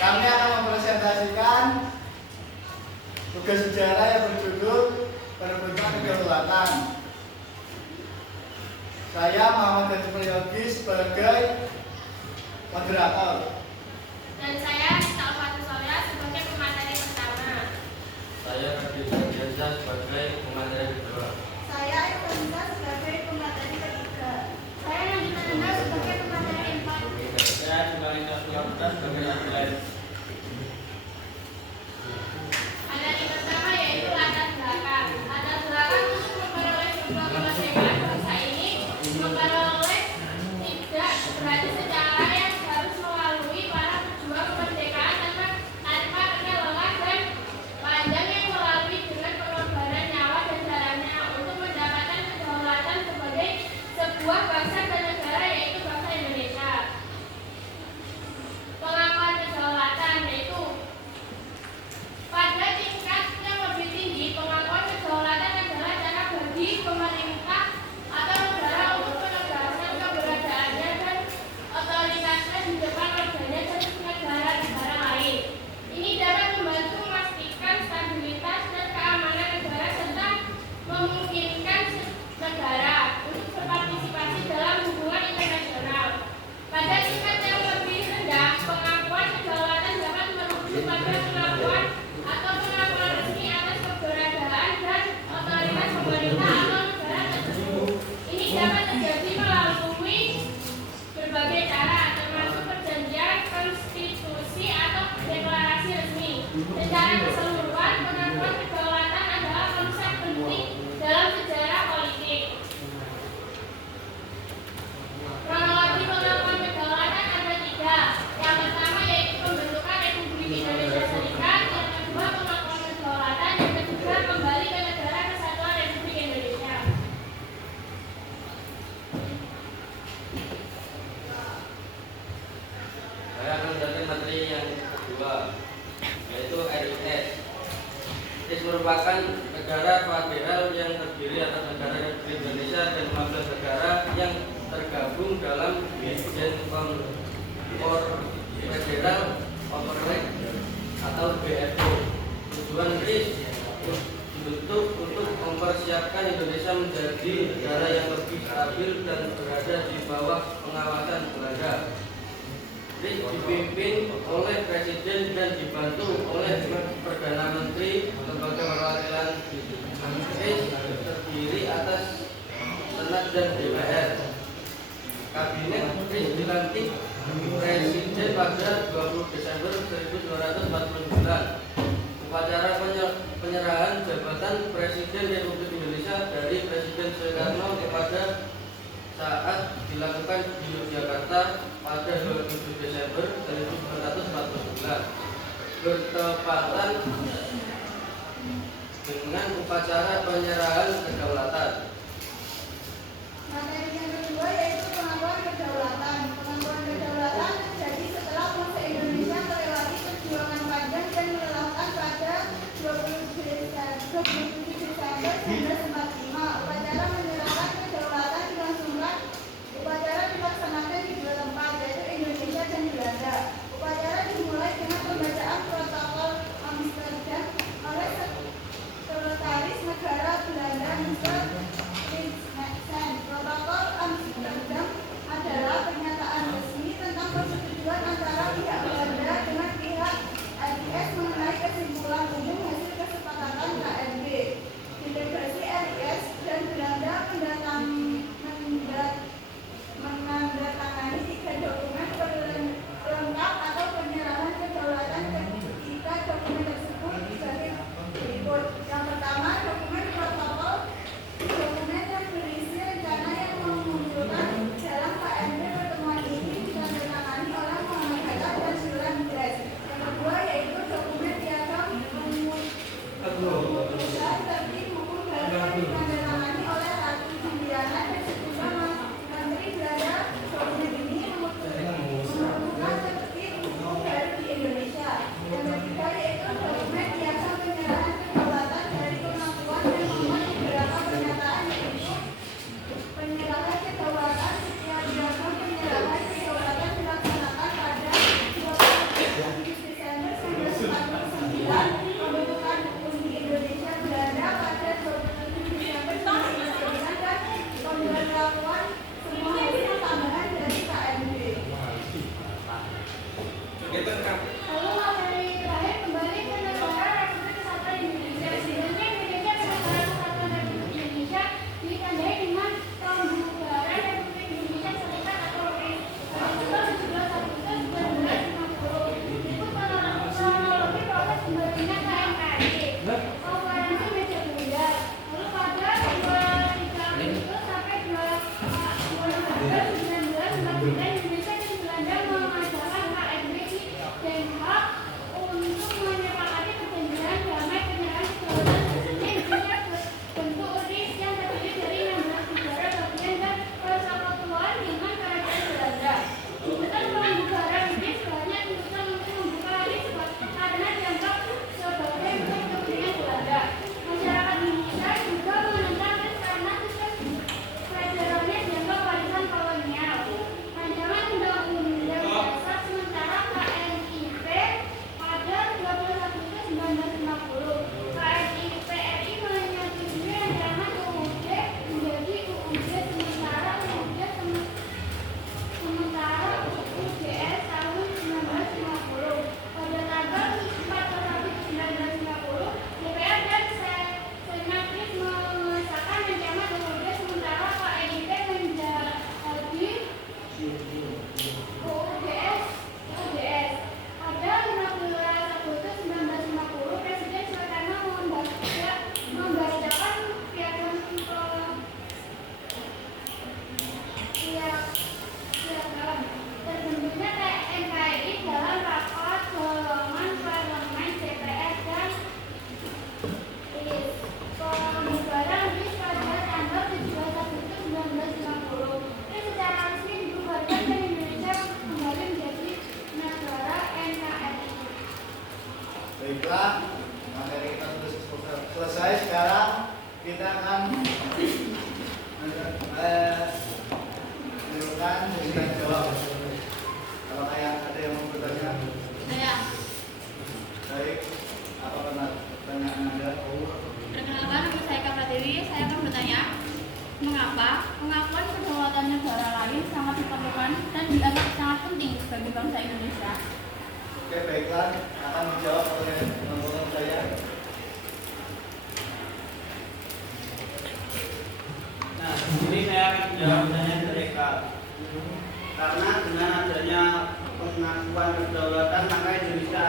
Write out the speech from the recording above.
Kami akan mempresentasikan tugas sejarah yang berjudul Perebutan Kedaulatan. Saya Muhammad Dani Priyogi sebagai moderator. Dan saya Salvatore Solya sebagai pemateri pertama. Saya Raditya Diansyah sebagai pemateri kedua. Saya Irwansyah sebagai pemateri ketiga. Saya Nagita Nanda sebagai pemateri keempat. Saya Sukarita Sulawata sebagai lain. Materi pertama yaitu latar belakang. Latar belakang untuk memperoleh sebuah kemerdekaan bangsa ini memperoleh tidak berarti secara yang harus melalui para pejuang kemerdekaan tanpa kenal lelah dan panjang yang melalui dengan pengorbanan nyawa dan darahnya untuk mendapatkan kedaulatan sebagai sebuah bangsa dan negara yaitu bangsa Indonesia. Pengakuan kedaulatan yaitu pada tingkat yang lebih tinggi, pengakuan kedaulatan adalah cara bagi pemerintah atau negara untuk menegaskan keberadaannya dan otoritasnya di depan warganya dan negara-negara lain. Ini dapat membantu memastikan stabilitas dan keamanan negara serta memungkinkan negara untuk berpartisipasi dalam hubungan internasional. Pada tingkat yang lebih rendah, pengakuan kedaulatan dapat merujuk pada pengakuan atau pengakuan resmi atas keberadaan dan otoritas pemerintah atau negara tersebut. Ini dapat terjadi melalui berbagai cara, termasuk perjanjian, konstitusi, atau deklarasi resmi. Secara keseluruhan, pengakuan kedaulatan adalah konsep penting dalam sejarah politik. Kronologi pengakuan kedaulatan ada tiga. Yang pertama yaitu pembentukan Republik Indonesia Serikat, yang kedua pengakuan kedaulatan, yang ketiga kembali ke negara kesatuan Republik Indonesia. Saya akan menjadi materi yang kedua, yaitu RIS. RIS merupakan negara federal yang terdiri atas negara Republik Indonesia dan 15 negara yang tergabung dalam Badan Federal Overlap atau BFO. Tujuan RIS dibentuk untuk mempersiapkan Indonesia menjadi negara yang lebih stabil dan berada di bawah pengawasan Belanda. RIS dipimpin oleh Presiden dan dibantu oleh Perdana Menteri. Lembaga perwakilan RIS terdiri atas Senat dan DPR. Kabinet RIS dilantik Presiden pada 20 Desember 1949. Upacara penyerahan jabatan Presiden Republik Indonesia dari Presiden Soekarno kepada saat dilakukan di Yogyakarta pada 27 Desember 1949 bertepatan dengan upacara penyerahan kedaulatan. Materi yang kedua yaitu pengakuan kedaulatan. Pengakuan kedaulatan terjadi setelah bangsa Indonesia melewati perjuangan panjang dan melelahkan pada 27 Desember 1945. Upacara menyerahkan kedaulatan dilangsungkan. Upacara dilaksanakan di dua tempat, yaitu Indonesia dan Belanda. Upacara dimulai dengan pembacaan protokol Amsterdam oleh Sekretaris Negara Belanda Mr. Prinsen. Protokol Amsterdam adalah pernyataan resmi tentang persetujuan antara pihak Belanda dengan pihak RIS mengenai kesimpulan umum hasil kesepakatan KRB. Delegasi RIS dan Belanda menandatangani 3 dokumen pelengkap atau penyerahan kedaulatan. Ketika dokumen tersebut sebagai berikut. Yang pertama, dokumen protokol. Dokumen yang berisi rencana yang memunculkan dalam KRB pertemuan ini ditandatangani oleh Muhammad Hatta dan Alhamdulillah materi kita sudah selesai. Sekarang kita akan menunjukkan dan jawab. Kalau ada yang mau bertanya, Saya. baik. Apa pertanyaan Anda? Perkenalkan, nama saya Kak Dewi. Saya akan bertanya, mengapa pengakuan kedaulatan negara lain sangat diperlukan dan dianggap sangat penting bagi bangsa Indonesia? Oke, baiklah. Akan dijawab oleh teman-teman saya. Nah, ini saya akan menjawab pertanyaan mereka. Karena dengan adanya pengakuan kedaulatan, maka Indonesia